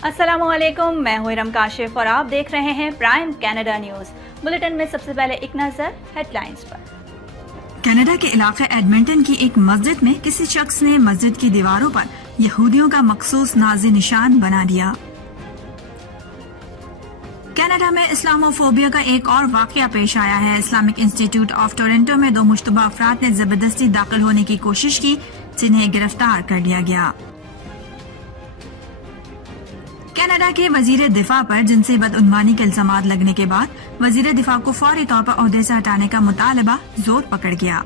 अस्सलामु अलैकुम, मैं हूं इरम काशिफ और आप देख रहे हैं प्राइम कनाडा न्यूज़। बुलेटिन में सबसे पहले एक नजर हेडलाइंस पर। कनाडा के इलाके एडमिंटन की एक मस्जिद में किसी शख्स ने मस्जिद की दीवारों पर यहूदियों का मखसूस नाजी निशान बना दिया। कनाडा में इस्लामोफोबिया का एक और वाकया पेश आया है। इस्लामिक इंस्टीट्यूट ऑफ टोरंटो में 2 मुश्तबा अफराद ने जबरदस्ती दाखिल होने की कोशिश की, जिन्हें गिरफ्तार कर लिया गया। कनाडा के वजीर दिफा पर जिनसी बदउनवानी के इल्जामात लगने के बाद वजीर दिफा को फौरी तौर पर ओहदे से हटाने का मुतालबा जोर पकड़ गया।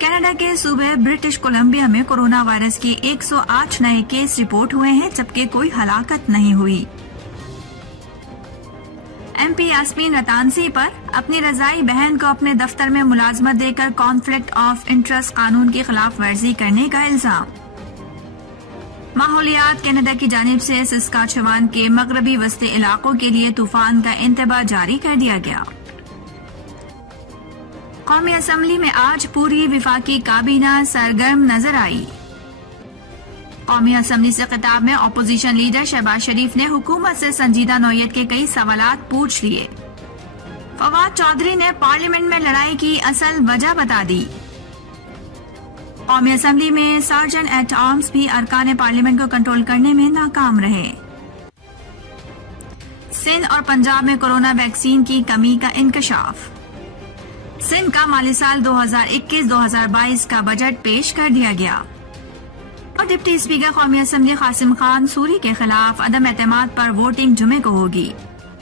कनाडा के सूबे ब्रिटिश कोलंबिया में कोरोना वायरस के 108 नए केस रिपोर्ट हुए हैं, जबकि कोई हलाकत नहीं हुई। MP यास्मीन रतानसी पर अपनी रजाई बहन को अपने दफ्तर में मुलाजमत देकर कॉन्फ्लिक्ट ऑफ इंटरेस्ट कानून की खिलाफ वर्जी करने का इल्जाम। माहौलियात कनाडा की जानिब से सस्काचेवान के मगरबी वस्ती इलाकों के लिए तूफान का इंतबाह जारी कर दिया गया। कौमी असम्बली में आज पूरी विफाकी काबीना सरगर्म नजर आई। कौमी असम्बली से खिताब में अपोजिशन लीडर शहबाज शरीफ ने हुकूमत से संजीदा नौयत के कई सवालात पूछ लिए। फवाद चौधरी ने पार्लियामेंट में लड़ाई की असल वजह बता दी। कौमी असम्बली में सर्जन एट आर्म्स भी अरकान पार्लियामेंट को कंट्रोल करने में नाकाम रहे। सिंध और पंजाब में कोरोना वैक्सीन की कमी का इंकशाफ। सिंध का माली साल 2021-2022 का बजट पेश कर दिया गया। और डिप्टी स्पीकर कौमी असम्बली कासिम खान सूरी के खिलाफ अदम एतमाद पर वोटिंग जुमे को होगी।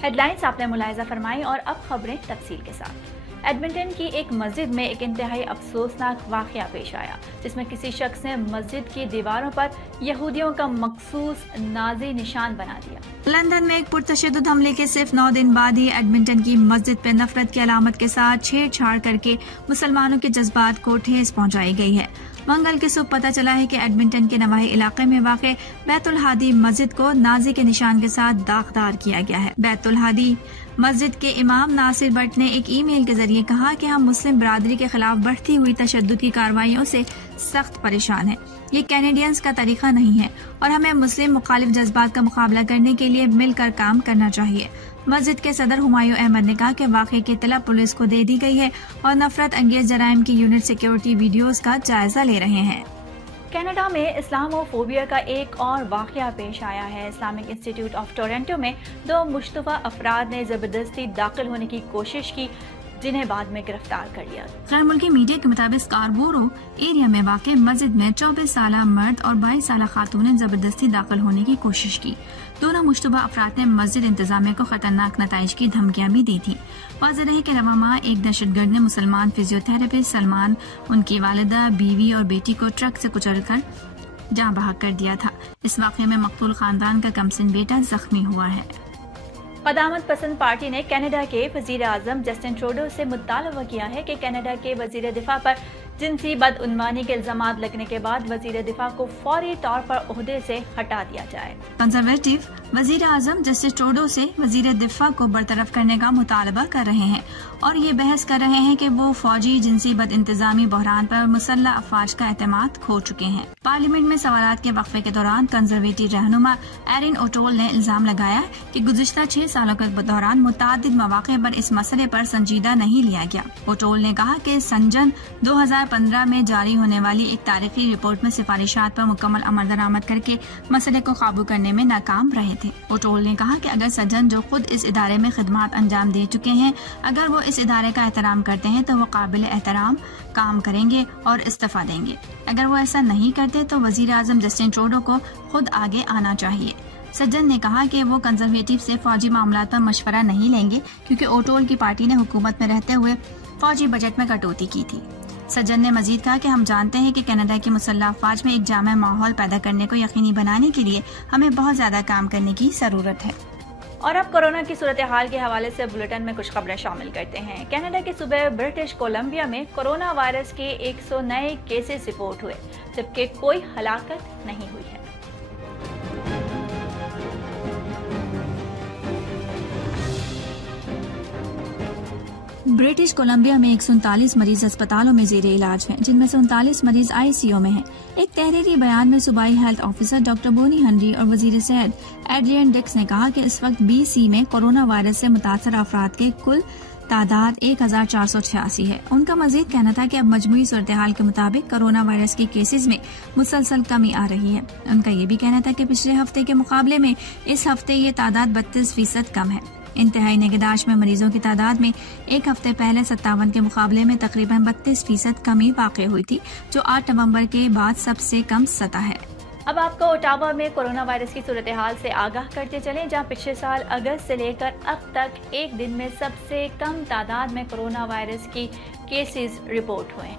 हेडलाइंस आपने मुलाहिजा फरमाई और अब खबरें तफसील के साथ। एडमिंटन की एक मस्जिद में एक इंतहाई अफसोसनाक वाकया पेश आया, जिसमें किसी शख्स ने मस्जिद की दीवारों पर यहूदियों का मखसूस नाजी निशान बना दिया। लंदन में एक पुरतशद्दुद हमले के सिर्फ 9 दिन बाद ही एडमिंटन की मस्जिद पर नफरत की अलामत के साथ छेड़छाड़ करके मुसलमानों के जज्बात को ठेस पहुंचाई गई है। मंगल की सुबह पता चला है कि एडमिंटन के नवाही इलाके में वाक़ बैतुल हादी मस्जिद को नाजी के निशान के साथ दागदार किया गया है। बैतुल हादी मस्जिद के इमाम नासिर भट्ट ने एक ईमेल के जरिए कहा कि हम मुस्लिम बरादरी के खिलाफ बढ़ती हुई तशद्दुद की कार्रवाइयों से सख्त परेशान हैं। ये कैनेडियंस का तरीका नहीं है और हमें मुस्लिम मुखालिफ जज्बात का मुकाबला करने के लिए मिलकर काम करना चाहिए। मस्जिद के सदर हुमायूं अहमद ने कहा कि वाक़े की इत्तला पुलिस को दे दी गई है और नफरत अंगेज जराइम की यूनिट सिक्योरिटी वीडियोस का जायजा ले रहे हैं। कनाडा में इस्लामोफोबिया का एक और वाकया पेश आया है। इस्लामिक इंस्टीट्यूट ऑफ टोरंटो में 2 मुश्तबा अफराद ने जबरदस्ती दाखिल होने की कोशिश की, जिन्हें बाद में गिरफ्तार कर लिया। गैर मुल्की मीडिया के मुताबिक स्कारबोरो एरिया में वाक़ मस्जिद में 24 साला मर्द और 22 साला खातून ने जबरदस्ती दाखिल होने की कोशिश की। दोनों मुश्तबा अफराद ने मस्जिद इंतजामिया को खतरनाक नताइज की धमकियां भी दी थी। वाज़ेह रहे कि रवा माह एक दहशतगर्द ने मुसलमान फिजियोथेरेपिस्ट सलमान, उनकी वालिदा, बीवी और बेटी को ट्रक से कुचलकर जहाँ बहक कर दिया था। इस वाक़े में मकतूल खानदान का कमसिन बेटा जख्मी हुआ है। कदामत पसंद पार्टी ने कनाडा के वजीर आजम जस्टिन ट्रूडो से मुतालबा किया है कि कनाडा के वजीर दिफा पर जिनसी बदउनवानी के इल्जामात लगने के बाद वजीर दिफा को फौरी तौर पर ओहदे से हटा दिया जाए। कंजर्वेटिव वजीर आजम जस्टिन ट्रूडो से वजीर दिफा को बरतरफ करने का मुतालबा कर रहे हैं और ये बहस कर रहे हैं कि वो फौजी जिनसी बद इंतजामी बहरान पर मुसल्ला अफवाज का एतमाद खो चुके हैं। पार्लियामेंट में सवालात के वक्फे के दौरान कंजर्वेटिव रहनुमा एरिन ओटोल ने इल्जाम लगाया कि गुज़िश्ता 6 सालों के दौरान मुतादिद मौक़े पर इस मसले पर संजीदा नहीं लिया गया। ओटोल ने कहा कि संजन 2015 में जारी होने वाली एक तारीखी रिपोर्ट में सिफारिशात पर मुकम्मल अमल दरामद करके मसले को काबू करने में नाकाम रहे थे। ओटोल ने कहा कि अगर सज्जन जो खुद इस इदारे में खिदमात अंजाम दे चुके हैं, अगर वो इस इदारे का एहतराम करते हैं तो वो काबिल एहतराम काम करेंगे और इस्तीफा देंगे। अगर वो ऐसा नहीं करते तो वजीर आजम जस्टिन ट्रूडो को खुद आगे आना चाहिए। सज्जन ने कहा कि वो कंजर्वेटिव से फौजी मामलात पर मशवरा नहीं लेंगे, क्योंकि ओटोल की पार्टी ने हुकूमत में रहते हुए फौजी बजट में कटौती की थी। सज्जन ने मजीद कहा कि हम जानते हैं कि कनाडा की मुसल्लह अफवाज में एक जामा माहौल पैदा करने को यकीनी बनाने के लिए हमें बहुत ज्यादा काम करने की जरूरत है। और अब कोरोना की सूरत हाल के हवाले से बुलेटिन में कुछ खबरें शामिल करते हैं। कनाडा के सूबे ब्रिटिश कोलंबिया में कोरोना वायरस के 100 नए केसेस रिपोर्ट हुए, जबकि कोई हलाकत नहीं हुई है। ब्रिटिश कोलंबिया में 139 मरीज अस्पतालों में ज़ेरे इलाज हैं, जिनमें से 39 मरीज ICU में हैं। एक तहरीरी बयान में सूबाई हेल्थ ऑफिसर डॉक्टर बोनी हनरी और वजीर सेहत एड्रियन डिक्स ने कहा कि इस वक्त BC में कोरोना वायरस से मुतासर अफराद के कुल तादाद 1486 है। उनका मजीद कहना था कि अब मजमूई सूरत हाल के मुताबिक कोरोना वायरस के केसेस में मुसलसल कमी आ रही है। उनका ये भी कहना था कि पिछले हफ्ते के मुकाबले में इस हफ्ते ये तादाद 32% कम है। इंतहाई निगहदाश्त में मरीजों की तादाद में एक हफ्ते पहले 57 के मुकाबले में तकरीबन 32% कमी वाक़ई हुई थी, जो 8 नवंबर के बाद सबसे कम सतह है। अब आपको ओटावा में कोरोना वायरस की सूरत हाल से आगाह करते चलें, जहां पिछले साल अगस्त से लेकर अब तक एक दिन में सबसे कम तादाद में कोरोना वायरस की केसेस रिपोर्ट हुए।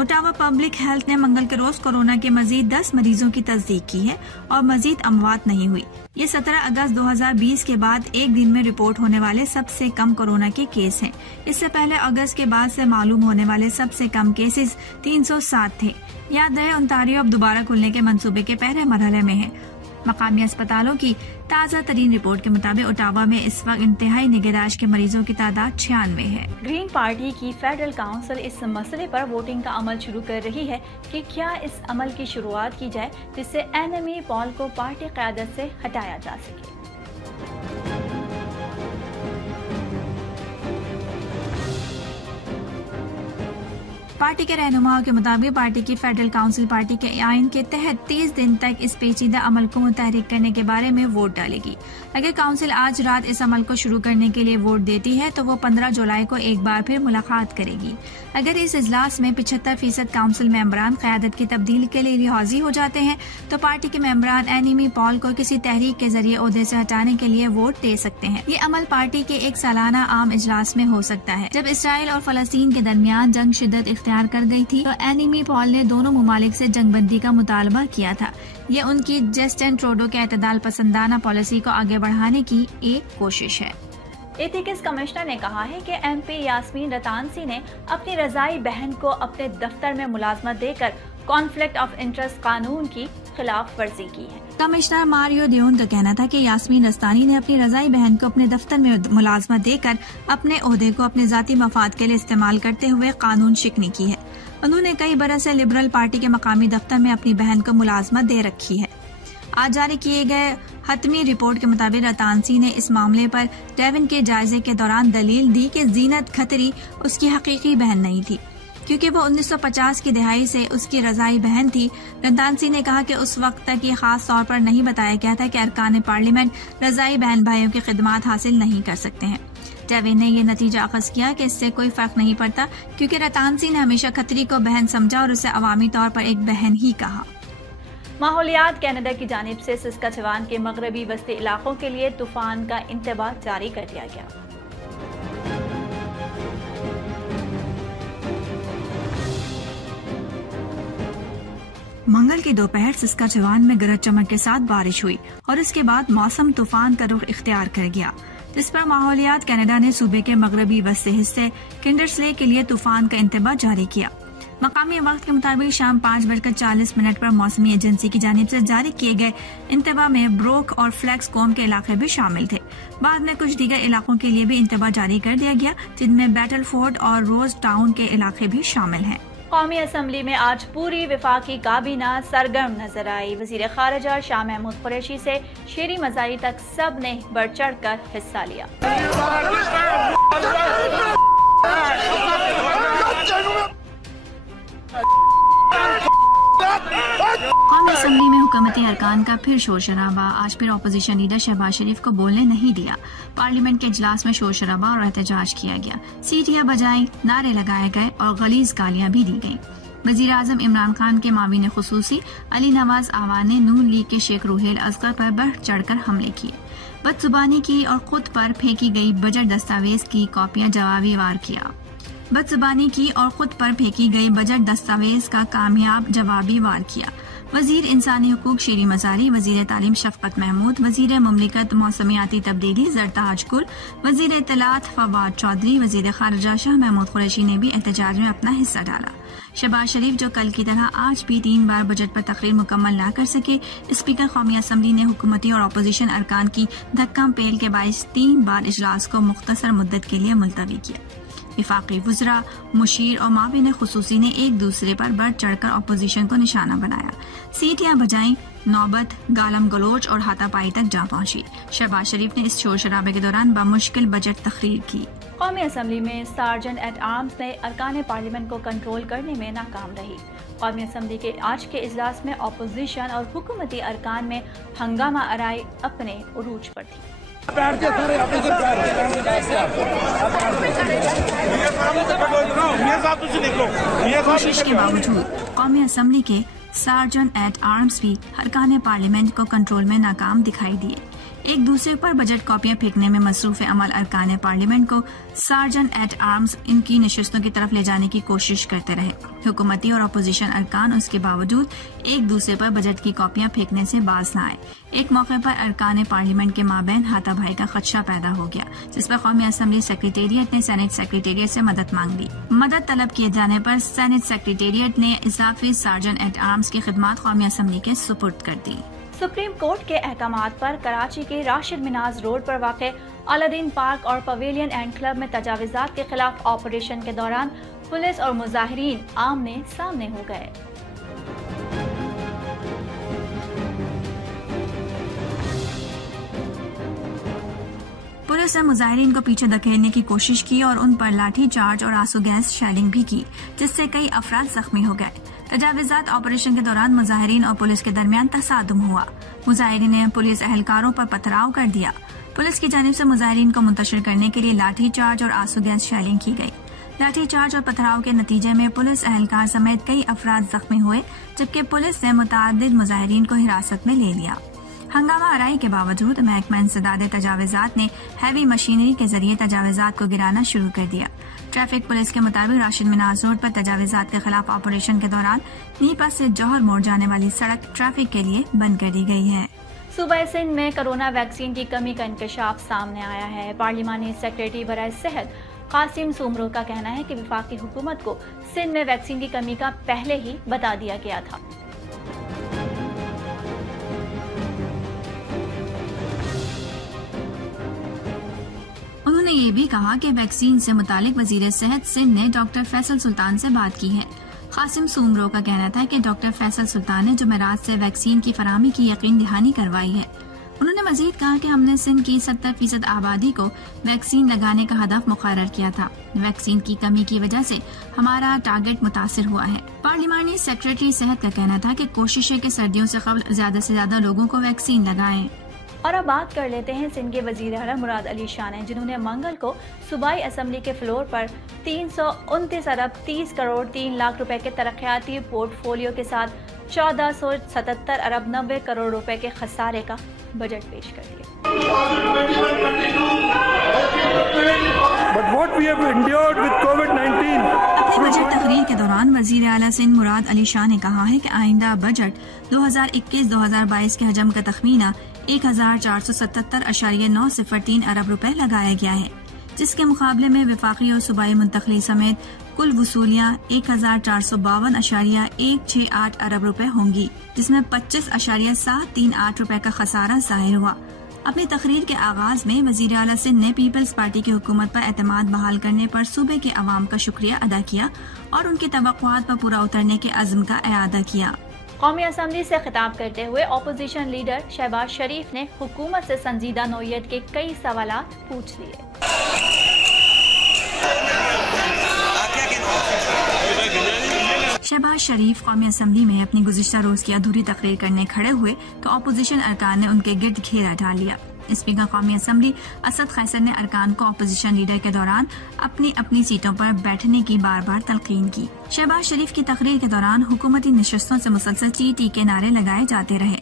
ओटावा पब्लिक हेल्थ ने मंगल के रोज कोरोना के मजीद 10 मरीजों की तस्दीक की है और मजीद अमवात नहीं हुई। ये 17 अगस्त 2020 के बाद एक दिन में रिपोर्ट होने वाले सबसे कम कोरोना के केस हैं। इससे पहले अगस्त के बाद से मालूम होने वाले सबसे कम केसेस 307 थे। याद रहे, ओंटारियो अब दोबारा खुलने के मंसूबे के पहले मरहले में है। मकामी अस्पतालों की ताज़ा तरीन रिपोर्ट के मुताबिक ओटावा में इस वक्त इंतहाई निगहदाश्त के मरीजों की तादाद 96 है। ग्रीन पार्टी की फेडरल काउंसिल इस मसले पर वोटिंग का अमल शुरू कर रही है कि क्या इस अमल की शुरुआत की जाए जिससे एनेमी पॉल को पार्टी क़यादत से हटाया जा सके। पार्टी के रहनुमाओं के मुताबिक पार्टी की फेडरल काउंसिल पार्टी के आइन के तहत 30 दिन तक इस पेचीदा अमल को मुतहरिक करने के बारे में वोट डालेगी। अगर काउंसिल आज रात इस अमल को शुरू करने के लिए वोट देती है तो वो 15 जुलाई को एक बार फिर मुलाकात करेगी। अगर इस इजलास में 75% काउंसिल मेंबरान क़यादत की तब्दीली के लिए राजी हो जाते हैं तो पार्टी के मेंबरान एनेमी पॉल को किसी तहरीक के जरिए ओहदे से हटाने के लिए वोट दे सकते हैं। ये अमल पार्टी के एक सालाना आम इजलास में हो सकता है। जब इसराइल और फलस्तीन के दरमियान जंग शिद्दत इख्तियार कर गई थी तो एनेमी पॉल ने दोनों मुमालिक से जंगबंदी का मुतालबा किया था। ये उनकी जस्टिन ट्रूडो के एतदाल पसंदाना पॉलिसी को आगे बढ़ाने की एक कोशिश है। एथिक्स कमिश्नर ने कहा है कि MP यास्मीन रतानसी ने अपनी रजाई बहन को अपने दफ्तर में मुलाजमत देकर कॉन्फ्लिक्ट ऑफ इंटरेस्ट कानून की खिलाफ वर्जी की है। कमिश्नर मारियो दियोन का कहना था कि यास्मीन रस्तानी ने अपनी रजाई बहन को अपने दफ्तर में मुलाजमत देकर अपने ओहदे को अपने जाती मफाद के लिए इस्तेमाल करते हुए कानून शिकनी की है। उन्होंने कई बरस से लिबरल पार्टी के मकामी दफ्तर में अपनी बहन को मुलाजमत दे रखी है। आज जारी किए गए हतमी रिपोर्ट के मुताबिक रतानसी ने इस मामले पर डेविन के जायजे के दौरान दलील दी कि जीनत खतरी उसकी हकीकी बहन नहीं थी, क्योंकि वो 1950 की दहाई से उसकी रजाई बहन थी। रतानसी ने कहा कि उस वक्त तक ये खास तौर पर नहीं बताया गया था कि अरकान पार्लियामेंट रजाई बहन भाइयों की खिदमात हासिल नहीं कर सकते हैं। डेविन ने ये नतीजा अखज़ किया कि इससे कोई फर्क नहीं पड़ता, क्योंकि रतानसी ने हमेशा खतरी को बहन समझा और उसे अवामी तौर पर एक बहन ही कहा। माहौलियात कनाडा की जानिब से सस्काचेवान के मगरबी वस्ती इलाकों के लिए तूफान का इंतबाह जारी कर दिया गया। मंगल की दोपहर सस्काचेवान में गरज चमक के साथ बारिश हुई और इसके बाद मौसम तूफान का रुख इख्तियार कर गया, जिस पर माहौलियात कनाडा ने सूबे के मगरबी वस्ती हिस्से किंडरस्ले के लिए तूफान का इंतबाह जारी किया। मकामी वक्त के मुताबिक शाम 5:40 पर मौसमी एजेंसी की जानिब से जारी किए गए इंतबाह में ब्रोक और फ्लैक्स कॉम के इलाके भी शामिल थे। बाद में कुछ दीगर इलाकों के लिए भी इंतबाह जारी कर दिया गया, जिनमें बैटलफोर्ड और रोज टाउन के इलाके भी शामिल हैं। कौमी असम्बली में आज पूरी वफाकी काबीना सरगर्म नजर आई। वजीर खारजा शाह महमूद कुरैशी से शेरी मजारी तक सब ने बढ़ चढ़ कर हिस्सा लिया। कौमी असम्बली में हुकूमती अरकान का फिर शोर शराबा। आज फिर अपोजिशन लीडर शहबाज शरीफ को बोलने नहीं दिया। पार्लियामेंट के इजलास में शोर शराबा और एहतजाज किया गया, सीटियां बजाई, नारे लगाए गए और गलीज गालियां भी दी गयी। वजीर आजम इमरान खान के माविन खुसूसी अली नवाज आवान ने नून लीग के शेख रूहेल असगर पर बढ़ चढ़कर हमले किए, बदजुबानी की और खुद पर फेंकी गई बजट दस्तावेज की कॉपियां जवाबी वार किया। بدزبانی کی اور خود پر پھینکی گئی بجٹ دستاویز کا کامیاب جوابی وار کیا۔ وزیر انسانی حقوق شیریں مزاری، وزیر تعلیم شفقت محمود، وزیر مملکت موسمیاتی تبدیلی زرتاج گل، وزیر اطلاعات فواد چودھری، وزیر خارجہ شاہ محمود قریشی نے بھی احتجاج میں اپنا حصہ ڈالا۔ شہباز شریف جو کل کی طرح آج بھی 3 بار بجٹ پر تقریر مکمل نہ کر سکے، اسپیکر قومی اسمبلی نے حکومتی اور اپوزیشن ارکان کی دھکا پیل کے باعث 3 بار اجلاس کو مختصر مدت کے لیے ملتوی کیا۔ وفاقی وزراء، مشیر اور معاون خصوصی نے ایک دوسرے پر بڑھ چڑھ کر اپوزیشن کو نشانہ بنایا، سیٹیاں بجائیں، نوبت گالم گلوچ اور ہاتھا پائی تک جا پہنچی۔ شہباز شریف نے اس شور شرابے کے دوران بمشکل بجٹ تقریر کی۔ قومی اسمبلی میں سارجنٹ ایٹ آرمز نے ارکان پارلیمنٹ کو کنٹرول کرنے میں ناکام رہی۔ قومی اسمبلی کے آج کے اجلاس میں اپوزیشن اور حکومتی ارکان میں ہنگامہ آرائی اپنے عروج پر تھی۔ کوشش کے باوجود قومی اسمبلی کے سارجنٹ ایٹ آرمز بھی ارکان پارلیمنٹ کو کنٹرول میں ناکام دکھائی دیے۔ ایک دوسرے پر بجٹ کاپیاں پھینکنے میں مصروف عمل ارکان پارلیمنٹ کو سارجنٹ ایٹ آرمز ان کی نشستوں کی طرف لے جانے کی کوشش کرتے رہے۔ حکومتی اور اپوزیشن ارکان اس کے باوجود ایک دوسرے پر بجٹ کی کاپیاں پھینکنے سے باز نہ آئے۔ ایک موقع پر ارکان پارلیمنٹ کے مابین ہاتھا بھائی کا خدشہ پیدا ہو گیا، جس پر قومی اسمبلی سیکریٹریٹ نے سینٹ سیکریٹریٹ سے مدد مانگ لی۔ مدد طلب کیے جانے پر سینٹ سیکریٹریٹ نے اضافی سارجنٹ ایٹ آرمز کی خدمات قومی اسمبلی کے سپرد کر دی۔ سپریم کورٹ کے احکامات پر کراچی کے راشد مناز روڈ پر واقع الادین پارک اور پویلین اینڈ کلب میں تجاوزات کے خلاف آپریشن کے دوران پولیس اور مظاہرین آمنے سامنے ہو گئے۔ پولیس نے مظاہرین کو پیچھے دھکیلنے کی کوشش کی اور ان پر لاٹھی چارج اور آنسو گیس شیلنگ بھی کی، جس سے کئی افراد زخمی ہو گئے۔ تجاوزات آپریشن کے دوران مظاہرین اور پولیس کے درمیان تصادم ہوا۔ مظاہرین نے پولیس اہلکاروں پر پتھراؤ کر دیا۔ پولیس کی جانب سے مظاہرین کو منتشر کرنے کے لیے لاٹھی چارج اور آنسو گیس شیلنگ کی گئی۔ لاٹھی چارج اور پتھراؤ کے نتیجے میں پولیس اہلکار سمیت کئی افراد زخمی ہوئے، جبکہ پولیس نے متعدد مظاہرین کو حراست میں لے لیا۔ ہنگامہ آرائی کے باوجود محکمہ انسداد تجاوزات نے ہیوی مشینری کے ذریعے تجاوزات کو گرانا شروع کر دیا۔ ٹریفک پولیس کے مطابق راشد مناز روڈ پر تجاوزات کے خلاف آپریشن کے دوران نیپا سے جوہر موڑ جانے والی سڑک ٹریفک کے لیے بند کر دی گئی ہے۔ صوبہ سندھ میں کرونا ویکسین کی کمی کا انکشاف سامنے آیا ہے۔ پارلیمانی سیکریٹری برائے صحت قاسم سومرو کا کہنا ہے کہ وفاقی حکومت کو سندھ میں ویکسین کی کمی کا پہلے ہی بتا دیا گیا تھا۔ انہوں نے یہ بھی کہا کہ ویکسین سے متعلق وزیر صحت سندھ نے ڈاکٹر فیصل سلطان سے بات کی ہے۔ قاسم سومرو کا کہنا تھا کہ ڈاکٹر فیصل سلطان نے جمعرات سے ویکسین کی فراہمی کی یقین دہانی کروائی ہے۔ انہوں نے مزید کہا کہ ہم نے سندھ کی 70% آبادی کو ویکسین لگانے کا ہدف مقرر کیا تھا۔ ویکسین کی کمی کی وجہ سے ہمارا ٹارگٹ متاثر ہوا ہے۔ پارلیمانی سیکریٹری صحت کا کہنا تھا کہ کوشش ہے کہ سردیوں سے قبل زیادہ سے زیادہ لوگوں کو ویکسین لگائیں۔ اور اب بات کر لیتے ہیں سندھ کے وزیر اعلیٰ مراد علی شاہ نے، جنہوں نے منگل کو صوبائی اسمبلی کے فلور پر 329 ارب 30 کروڑ 3 لاکھ روپے کے ترقیاتی پورٹ فولیو کے ساتھ 1477 ارب 90 کروڑ روپے کے خسارے کا بجٹ پیش کر دیا۔ اپنی بجٹ تقریر کے دوران وزیر اعلیٰ سندھ مراد علی شاہ نے کہا ہے کہ آئندہ بجٹ 2021-2022 کے حجم کا تخمینہ 1477.903 ارب روپے لگایا گیا ہے، جس کے مقابلے میں وفاقی اور صوبائی منتقلی سمیت کل وصولیاں 1452.168 ارب روپے ہوں گی، جس میں 25.738 روپے کا خسارہ ظاہر ہوا۔ اپنی تقریر کے آغاز میں وزیر اعلیٰ سندھ نے پیپلز پارٹی کی حکومت پر اعتماد بحال کرنے پر صوبے کے عوام کا شکریہ ادا کیا اور ان کی توقعات پر پورا اترنے کے عزم کا اعادہ کیا۔ قومی اسمبلی سے خطاب کرتے ہوئے اپوزیشن لیڈر شہباز شریف نے حکومت سے سنجیدہ نوعیت کے کئی سوالات پوچھ لیے۔ شہباز شریف قومی اسمبلی میں اپنی گزشتہ روز کی ادھوری تقریر کرنے کھڑے ہوئے تو اپوزیشن ارکان نے ان کے گرد گھیرا ڈال لیا۔ اسپیکر قومی اسمبلی اسد قیصر نے ارکان کو اپوزیشن لیڈر کے دوران اپنی اپنی سیٹوں پر بیٹھنے کی بار بار تلقین کی۔ شہباز شریف کی تقریر کے دوران حکومتی نشستوں سے مسلسل چی ٹی کے نعرے لگائے جاتے رہے۔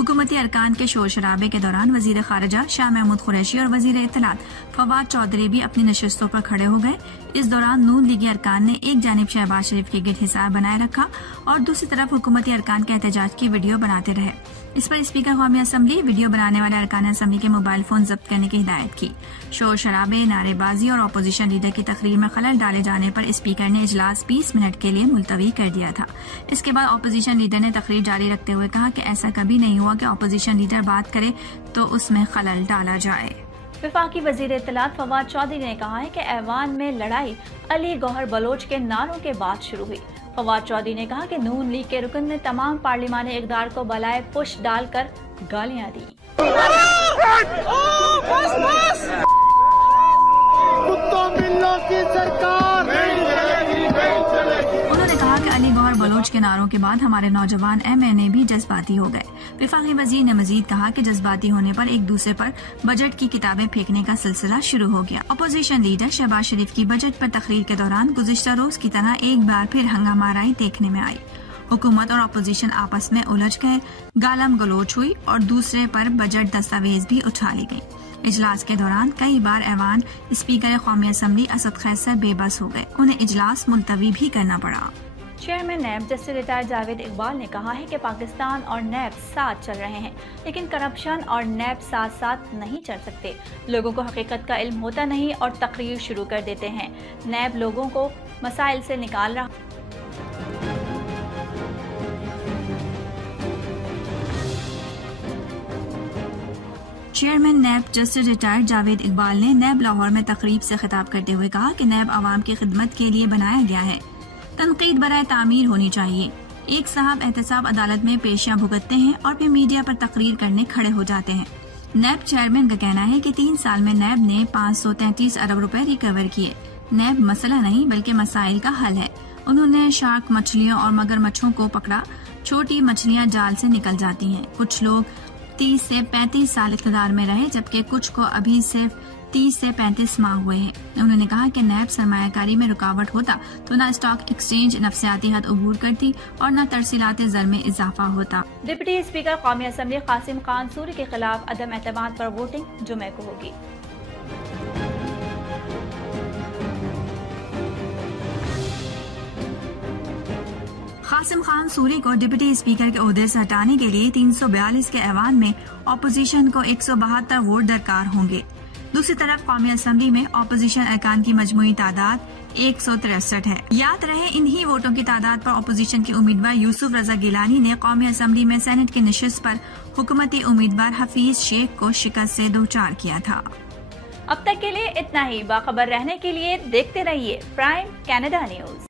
हुकूमती अरकान के शोर शराबे के दौरान वजीर खारजा शाह महमूद कुरैशी और वजीर इत्तलात फवाद चौधरी भी अपनी नशस्तों पर खड़े हो गए। इस दौरान नून लीगी अरकान ने एक जानिब शहबाज शरीफ के गिरद हिसार बनाए रखा और दूसरी तरफ हुकूमती अरकान के एहतजाज की वीडियो बनाते रहे। इस पर स्पीकर कौमी असम्बली वीडियो बनाने वाले अरकान असम्बली के मोबाइल फोन जब्त करने की हिदायत की। शोर शराबे, नारेबाजी और अपोजिशन लीडर की तकरीर में खलल डाले जाने पर स्पीकर ने इजलास 20 मिनट के लिए मुलतवी कर दिया था। इसके बाद अपोजिशन लीडर ने तकरीर जारी रखते हुए कहा कि ऐसा कभी नहीं हुआ कि अपोजिशन लीडर बात करे तो उसमें खलल डाला जाए। वफाकी वजीर इत्तलात फवाद चौधरी ने कहा है कि ऐवान में लड़ाई अली गौहर बलोच के नारों के बाद शुरू हुई। फवाद चौधरी ने कहा कि नून लीग के रुकन ने तमाम पार्लिमानी इक़दार को बलाए पुश डालकर गालियां दी। उन्होंने कहा कि अली गौहर बलोच के नारों के बाद हमारे नौजवान MNA भी जज्बाती हो गए। वफाकी वजीर ने मजीद कहा कि जज्बाती होने पर एक दूसरे पर बजट की किताबें फेंकने का सिलसिला शुरू हो गया। अपोजिशन लीडर शहबाज शरीफ की बजट पर तकरीर के दौरान गुज़िश्ता रोज की तरह एक बार फिर हंगामाराई देखने में आई। हुकूमत और अपोजिशन आपस में उलझ गए, गालम गलोच हुई और दूसरे पर बजट दस्तावेज भी उठा ली गई। इजलास के दौरान कई बार ऐवान स्पीकर कौमी असम्बली असद खैसर बेबस हो गए, उन्हें इजलास मुलतवी भी करना पड़ा। चेयरमैन नैब जस्टिस रिटायर्ड जावेद इकबाल ने कहा है कि पाकिस्तान और नैब साथ चल रहे हैं, लेकिन करप्शन और नैब साथ साथ नहीं चल सकते। लोगों को हकीकत का इल्म होता नहीं और तकरीर शुरू कर देते हैं। नैब लोगों को मसाइल से निकाल रहा। चेयरमैन नैब जस्टिस रिटायर्ड जावेद इकबाल ने नैब लाहौर में तकरीब से खिताब करते हुए कहा कि नैब आवाम की खिदमत के लिए बनाया गया है, तनकीद बराए तामीर होनी चाहिए। एक साहब एहतसाब अदालत में पेशियां भुगतते हैं और फिर मीडिया पर तकरीर करने खड़े हो जाते हैं। नैब चेयरमैन का कहना है कि 3 साल में नैब ने 533 अरब रुपए रिकवर किए। नैब मसला नहीं बल्कि मसाइल का हल है। उन्होंने शार्क मछलियों और मगरमच्छों को पकड़ा। छोटी मछलियां जाल से निकल जाती हैं। कुछ लोग 30 से 35 साल इक़्तिदार में रहे, जबकि कुछ को अभी सिर्फ 30 से 35 माह हुए हैं। उन्होंने कहा कि नैब सरमायाकारी में रुकावट होता तो न स्टॉक एक्सचेंज नफसियाती हद अबूर करती और न तरसीलात ज़र में इजाफा होता। डिप्टी स्पीकर कौमी असम्बली कासिम खान सूरी के खिलाफ अदम एतमाद पर वोटिंग जुमे को होगी। कासिम खान सूरी को डिप्टी स्पीकर के ओहदे से हटाने के लिए 342 के ऐवान में अपोजिशन को 172 वोट दरकार होंगे। दूसरी तरफ कौमी असम्बली में अपोजिशन अरकान की मजमूई तादाद 163 है। याद रहे इन्हीं वोटों की तादाद पर अपोजिशन के उम्मीदवार यूसुफ रजा गिलानी ने कौमी असम्बली में सेनेट की नशिस्त पर हुकूमती उम्मीदवार हफीज शेख को शिकस्त से दोचार किया था। अब तक के लिए इतना ही। बाखबर रहने के लिए देखते रहिए प्राइम कनाडा न्यूज।